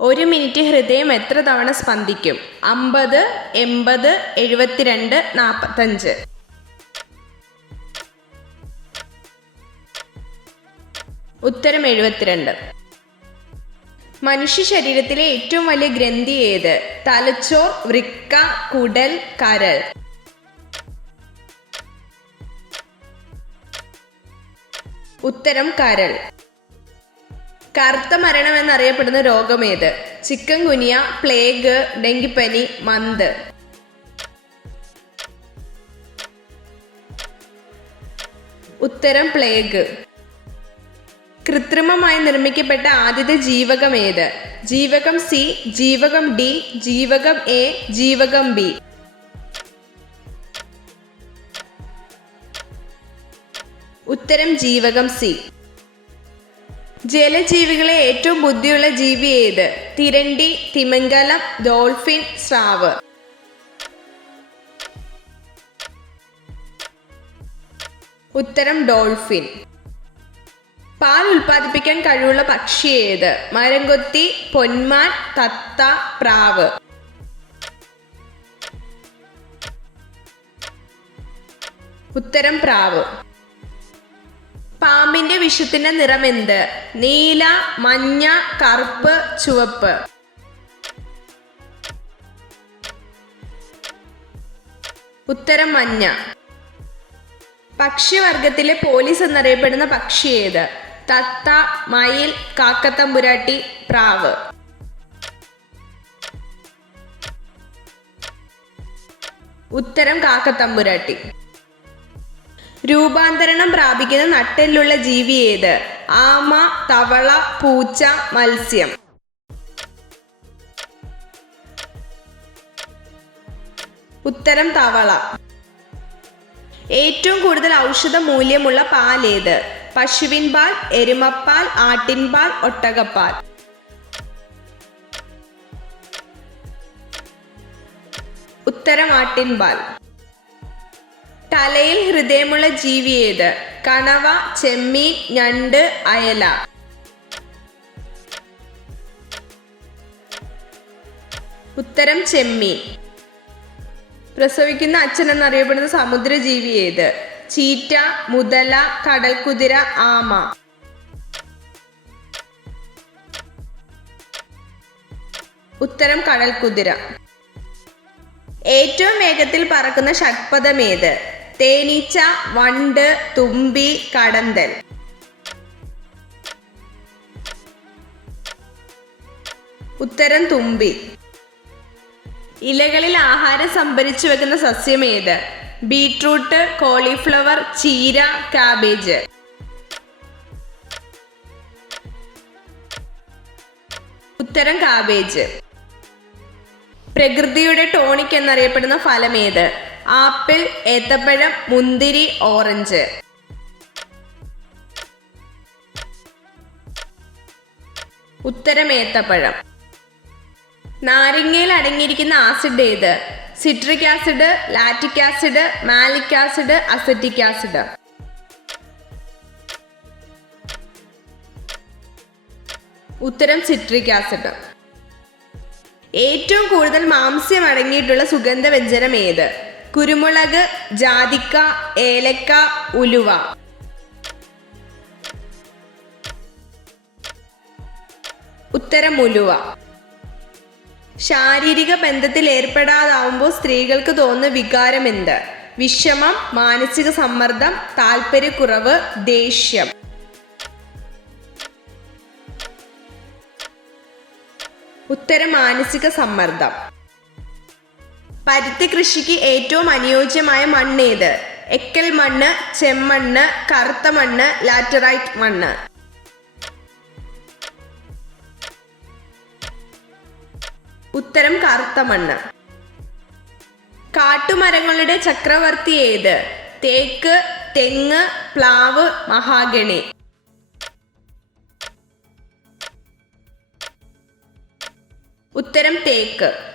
ഒരു മിനിറ്റ് ഹൃദയം എത്ര തവണ സ്പന്ദിക്കും? 50, 80, 72, 45. ഉത്തരം 72. മനുഷ്യ ശരീരത്തിലെ ഏറ്റവും വലിയ ഗ്രന്ഥി ഏത്? തലച്ചോർ, വൃക്ക, കുടൽ, കരൾ. ഉത്തരം കരൾ. കറുത്ത മരണം എന്നറിയപ്പെടുന്ന രോഗമേത്? ചിക്കൻ ഗുനിയ, പ്ലേഗ്, ഡെങ്കിപ്പനി, മന്ത്. ഉത്തരം പ്ലേഗ്. കൃത്രിമമായി നിർമ്മിക്കപ്പെട്ട ആദ്യത്തെ ജീവകം ഏത്? ജീവകം സി, ജീവകം ഡി, ജീവകം എ, ജീവകം ബി. ഉത്തരം ജീവകം സി. ജലജീവികളെ ഏറ്റവും ബുദ്ധിയുള്ള ജീവി ഏത്? തിരണ്ടി, തിമിംഗലം, ഡോൾഫിൻ, സ്രാവ്. ഉത്തരം ഡോൾഫിൻ. പാൽ ഉൽപ്പാദിപ്പിക്കാൻ കഴിവുള്ള പക്ഷി ഏത്? മരംകൊത്തി, പൊന്മാൻ, തത്ത, പ്രാവ്. ഉത്തരം പ്രാവ്. പാമ്പിന്റെ വിഷത്തിന്റെ നിറം എന്ത്? നീല, മഞ്ഞ, കറുപ്പ്, ചുവപ്പ്. ഉത്തരം മഞ്ഞ. പക്ഷിവർഗത്തിലെ പോലീസ് എന്നറിയപ്പെടുന്ന പക്ഷി ഏത്? തത്ത, മയിൽ, കാക്കത്തമ്പുരാട്ടി, പ്രാവ്. ഉത്തരം കാക്കത്തമ്പുരാട്ടി. രൂപാന്തരണം പ്രാപിക്കുന്ന നട്ടെല്ലുള്ള ജീവി ഏത്? ആമ, തവള, പൂച്ച, മത്സ്യം. ഉത്തരം തവള. ഏറ്റവും കൂടുതൽ ഔഷധ മൂല്യമുള്ള പാൽ ഏത്? പശുവിൻ പാൽ, എരുമപ്പാൽ, ആട്ടിൻപാൽ, ഒട്ടകപ്പാൽ. ഉത്തരം ആട്ടിൻപാൽ. തലയിൽ ഹൃദയമുള്ള ജീവി ഏത്? കണവ, ചെമ്മീൻ, ഞണ്ട്, അയല. ഉത്തരം ചെമ്മീൻ. പ്രസവിക്കുന്ന അച്ഛൻ എന്നറിയപ്പെടുന്ന സമുദ്രജീവി ഏത്? ചീറ്റ, മുതല, കടൽക്കുതിര, ആമ. ഉത്തരം കടൽക്കുതിര. ഏറ്റവും വേഗത്തിൽ പറക്കുന്ന ഷഡ്പദം ഏത്? തേനീച്ച, വണ്ട്, തുമ്പി, കടന്തൽ. ഉത്തരം തുമ്പി. ഇലകളിൽ ആഹാരം സംഭരിച്ചു വെക്കുന്ന സസ്യം ഏത്? ബീട്രൂട്ട്, കോളിഫ്ലവർ, ചീര, കാബേജ്. ഉത്തരം കാബേജ്. പ്രകൃതിയുടെ ടോണിക് എന്നറിയപ്പെടുന്ന ഫലം ഏത്? ആപ്പിൾ, ഏത്തപ്പഴം, മുന്തിരി, ഓറഞ്ച്. ഉത്തരം ഏത്തപ്പഴം. നാരങ്ങയിൽ അടങ്ങിയിരിക്കുന്ന ആസിഡ് ഏത്? Citric acid, ലാറ്റിക് acid, malic acid, acetic acid. ഉത്തരം സിട്രിക് ആസിഡ്. ഏറ്റവും കൂടുതൽ മാംസ്യം അടങ്ങിയിട്ടുള്ള സുഗന്ധവ്യഞ്ജനം ഏത്? കുരുമുളക്, ജാതിക്ക, ഏലക്ക, ഉലുവ. ഉത്തരം ഉലുവ. ശാരീരിക ബന്ധത്തിൽ ഏർപ്പെടാതാവുമ്പോൾ സ്ത്രീകൾക്ക് തോന്നുന്ന വികാരം എന്ത്? വിഷമം, മാനസിക സമ്മർദ്ദം, താല്പര്യക്കുറവ്, ദേഷ്യം. ഉത്തരം മാനസിക സമ്മർദ്ദം. പരുത്തി കൃഷിക്ക് ഏറ്റവും അനുയോജ്യമായ മണ്ണ് ഏത്? എക്കൽ മണ്ണ്, ചെമ്മണ്ണ്, കറുത്ത മണ്ണ്, ലാറ്ററൈറ്റ് മണ്ണ്. ഉത്തരം കറുത്ത മണ്ണ്. കാട്ടുമരങ്ങളുടെ ചക്രവർത്തി ഏത്? തേക്ക്, തെങ്ങ്, പ്ലാവ്, മഹാഗണി. ഉത്തരം തേക്ക്.